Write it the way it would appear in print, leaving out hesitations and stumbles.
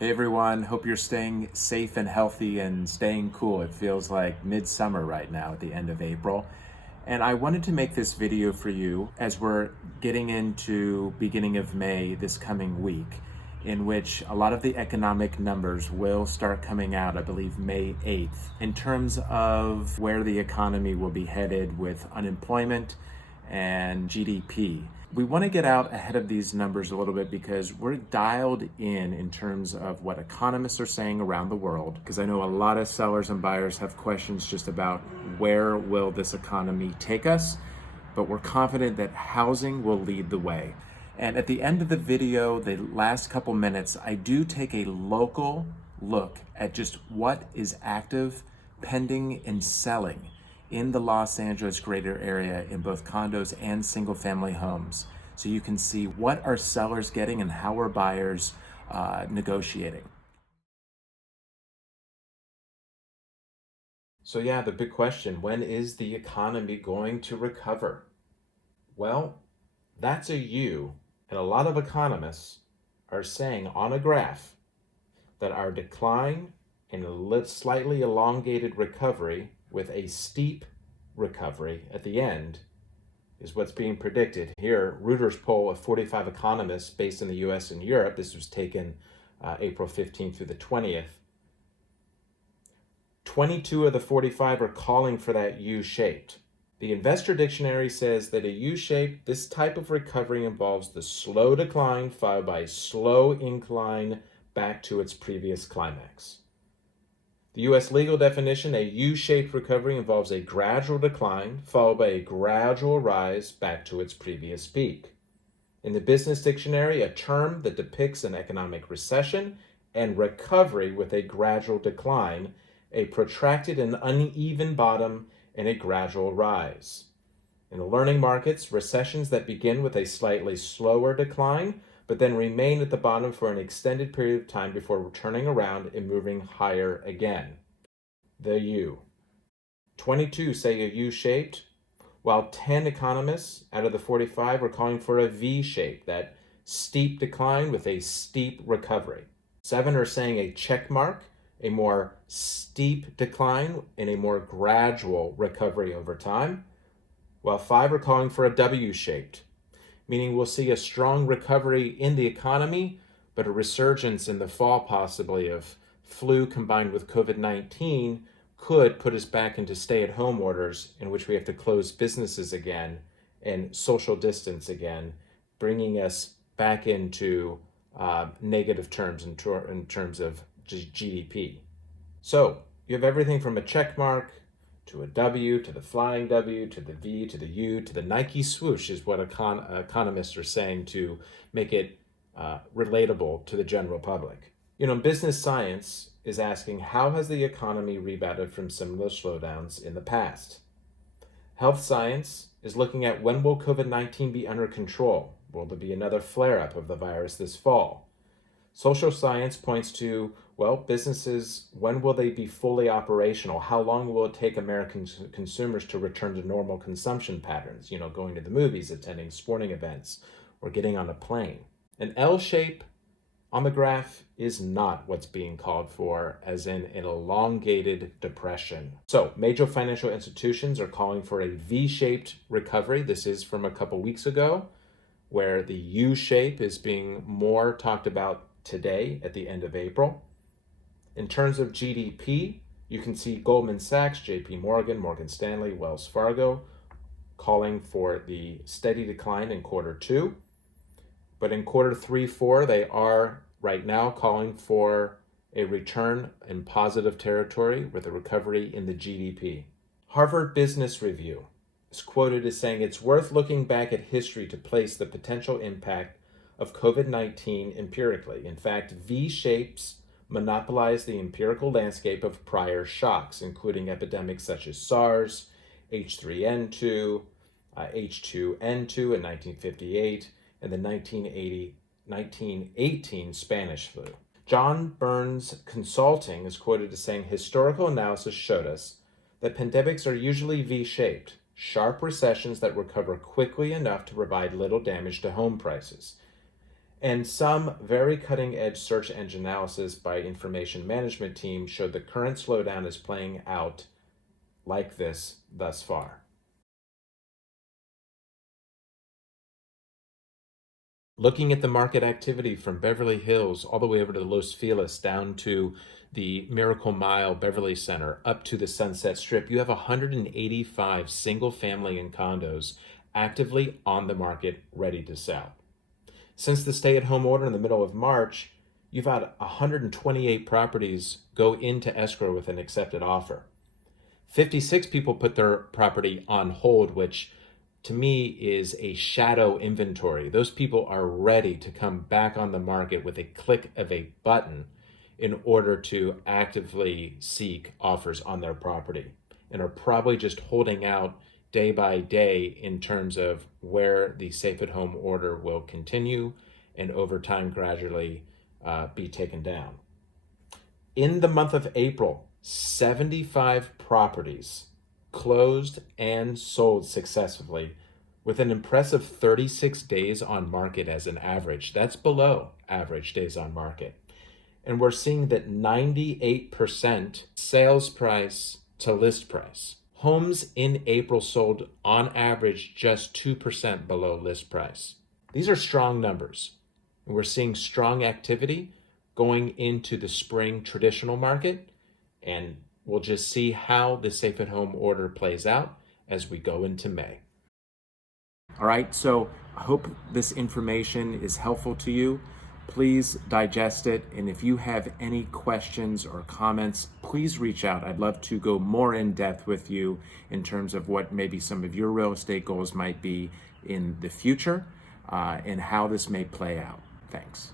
Hey everyone, hope you're staying safe and healthy and staying cool. It feels like midsummer right now at the end of April. And I wanted to make this video for you as we're getting into beginning of May this coming week, in which a lot of the economic numbers will start coming out, I believe May 8th, in terms of where the economy will be headed with unemployment and GDP. We want to get out ahead of these numbers a little bit because we're dialed in terms of what economists are saying around the world, because I know a lot of sellers and buyers have questions just about where will this economy take us, but we're confident that housing will lead the way. And at the end of the video, the last couple minutes, I do take a local look at just what is active, pending, and selling in the Los Angeles greater area in both condos and single family homes. So you can see what are sellers getting and how are buyers negotiating. So yeah, the big question, when is the economy going to recover? Well, that's a U, and a lot of economists are saying on a graph that our decline in a slightly elongated recovery with a steep recovery at the end is what's being predicted. Here, Reuters poll of 45 economists based in the US and Europe, this was taken April 15th through the 20th, 22 of the 45 are calling for that U-shaped. The Investor Dictionary says that a U-shape, this type of recovery involves the slow decline followed by slow incline back to its previous climax. The U.S. legal definition, a U-shaped recovery involves a gradual decline followed by a gradual rise back to its previous peak. In the Business Dictionary, a term that depicts an economic recession and recovery with a gradual decline, a protracted and uneven bottom, and a gradual rise. In the learning markets, recessions that begin with a slightly slower decline but then remain at the bottom for an extended period of time before turning around and moving higher again. The U. 22 say a U-shaped, while 10 economists out of the 45 are calling for a V-shape, that steep decline with a steep recovery. 7 are saying a check mark, a more steep decline and a more gradual recovery over time, while 5 are calling for a W-shaped, meaning we'll see a strong recovery in the economy, but a resurgence in the fall possibly of flu combined with COVID-19 could put us back into stay-at-home orders in which we have to close businesses again and social distance again, bringing us back into negative terms in terms of GDP. So you have everything from a check mark to a W, to the flying W, to the V, to the U, to the Nike swoosh is what economists are saying to make it relatable to the general public. You know, business science is asking, how has the economy rebounded from similar slowdowns in the past? Health science is looking at, when will COVID-19 be under control? Will there be another flare-up of the virus this fall? Social science points to, well, businesses, when will they be fully operational? How long will it take American consumers to return to normal consumption patterns? You know, going to the movies, attending sporting events, or getting on a plane. An L shape on the graph is not what's being called for, as in an elongated depression. So major financial institutions are calling for a V-shaped recovery. This is from a couple weeks ago, where the U shape is being more talked about today at the end of April. In terms of GDP, you can see Goldman Sachs, JP Morgan, Morgan Stanley, Wells Fargo calling for the steady decline in quarter 2. But in quarter 3, 4, they are right now calling for a return in positive territory with a recovery in the GDP. Harvard Business Review is quoted as saying, it's worth looking back at history to place the potential impact of COVID-19 empirically. In fact, V-shapes monopolize the empirical landscape of prior shocks, including epidemics such as SARS, H3N2, H2N2 in 1958, and the 1918 Spanish flu. John Burns Consulting is quoted as saying, historical analysis showed us that pandemics are usually V-shaped, sharp recessions that recover quickly enough to provide little damage to home prices. And some very cutting edge search engine analysis by information management team showed the current slowdown is playing out like this thus far. Looking at the market activity from Beverly Hills all the way over to Los Feliz, down to the Miracle Mile Beverly Center, up to the Sunset Strip, you have 185 single family and condos actively on the market ready to sell. Since the stay-at-home order in the middle of March, you've had 128 properties go into escrow with an accepted offer. 56 people put their property on hold, which to me is a shadow inventory. Those people are ready to come back on the market with a click of a button in order to actively seek offers on their property, and are probably just holding out day by day in terms of where the safe at home order will continue and over time gradually be taken down. In the month of April, 75 properties closed and sold successfully with an impressive 36 days on market as an average. That's below average days on market. And we're seeing that 98% sales price to list price. Homes in April sold on average just 2% below list price. These are strong numbers. And we're seeing strong activity going into the spring traditional market, and we'll just see how the safe at home order plays out as we go into May. All right, so I hope this information is helpful to you. Please digest it, and if you have any questions or comments, please reach out. I'd love to go more in depth with you in terms of what maybe some of your real estate goals might be in the future and how this may play out. Thanks.